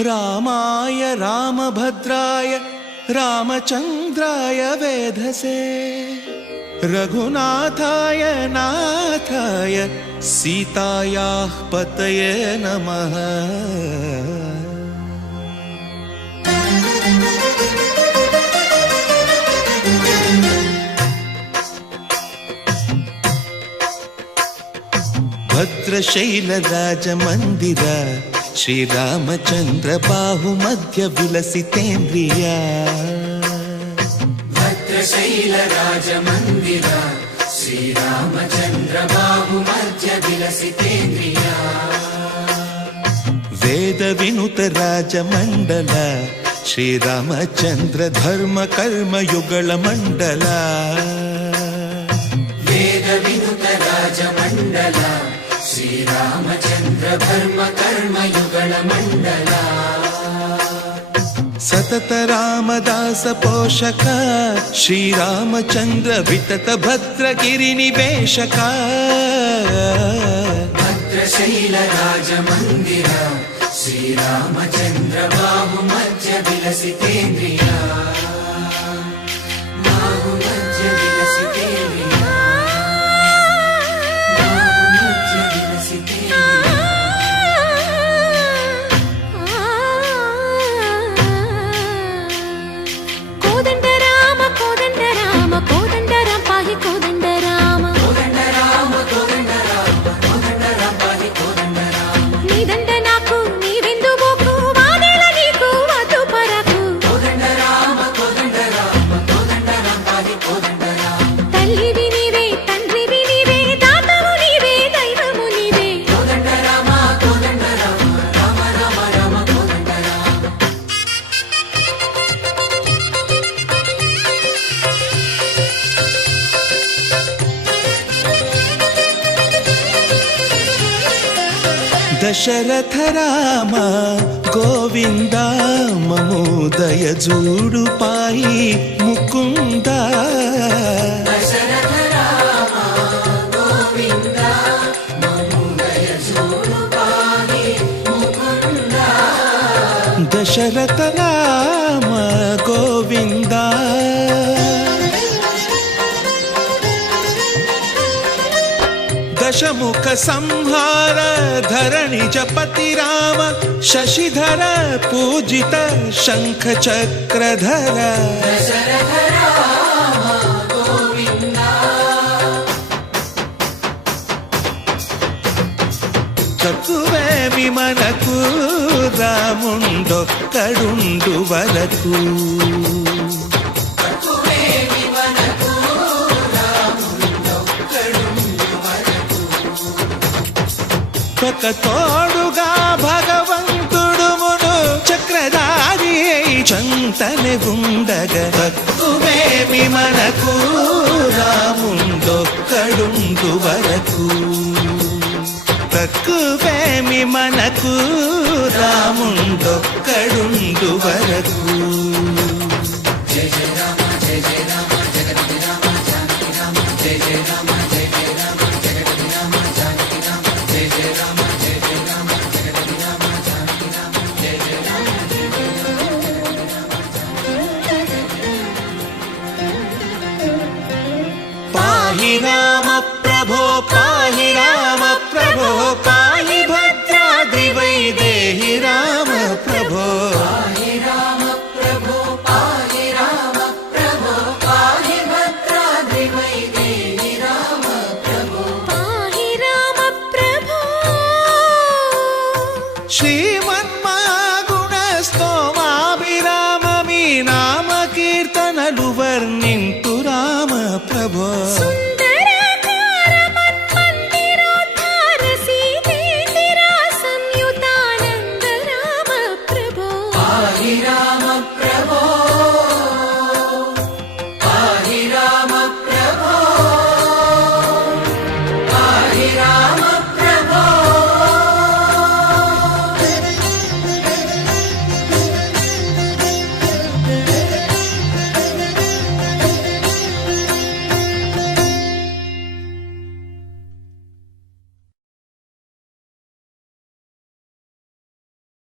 रामाय रामभद्राय रामचन्द्राय वेधसे रघुनाथाय नाथाय सीतायाः पतये नमः। भद्रशैलराजमन्दिर श्रीरामचन्द्र बाहुमध्य विलसितेन्द्रिया। भद्रशैलराजमन्दिर श्रीरामचन्द्र बाहुमध्य विलसितेन्द्रिया। वेदविनुत राजमण्डल श्रीरामचन्द्र धर्म कर्म युगल मण्डल। वेदविनुत राजमण्डल श्रीरामचन्द्र धर्म कर्म युगल मण्डल। सतत रामदास पोषक श्रीरामचन्द्र वितत भद्रगिरि निवेशक। भद्रशैलराजमन्दिर श्रीरामचन्द्र बाहुमध्य विलसितेन्द्रिया। बाहुमध्य विलसितेन्द्रिया। बाहुमध्य विलसितेन्द्रिया। कोदंड राम पाहि कोदंड राम। कोदंड राम पाहि कोदंड राम। नीदंड नाकु नीविंदु बोकु वादेल नीकु वधु परकु। कोदंड राम पाहि कोदंड राम। तल्लिवि नीवे तंड्रिवि नीवे दातवु नीवे दैवमु नीवे। कोदंड राम राम राम राम कोदंड राम। दशरथ राम गोविंद ममोदय जूडु पाहि मुकुंद। दशरथ राम गोविंद ममोदय जूडु पाहि मुकुंद। दशरथ राम गोविंद दशमुख संहार धरणि जपति राम शशिधर पूजित शंख चक्रधर। दशरथ राम गोविंद। తక్కువేమి మనకు రాముండొక్కడుండు వరకు। ఒక తోడుగా భగవంతుడుమును చక్రధారి చంతనే ఉండగా తక్కువేమి మనకు రాముండొక్కడుండు వరకు। తక్కువేమి మనకు రాముండొక్కడుండు వరకు। జయ జయ రామ జయ జయ రామ జగతి రామ జానకి రామ జయ జయ రామ జయ జయ రామ జగతి రామ జానకి రామ జయ జయ రామ జయ జయ రామ జగతి రామ జానకి రామ జయ జయ రామ జయ జయ రామ। పాహి రామ ప్రభో పాహి రామ ప్రభో పాహి భద్రాద్రి వైదేహి రామ ప్రభో। పాహి రామ ప్రభో పాహి రామ ప్రభో పాహి భద్రాద్రి వైదేహి రామ ప్రభో। पाहि राम प्रभो। శ్రీమన్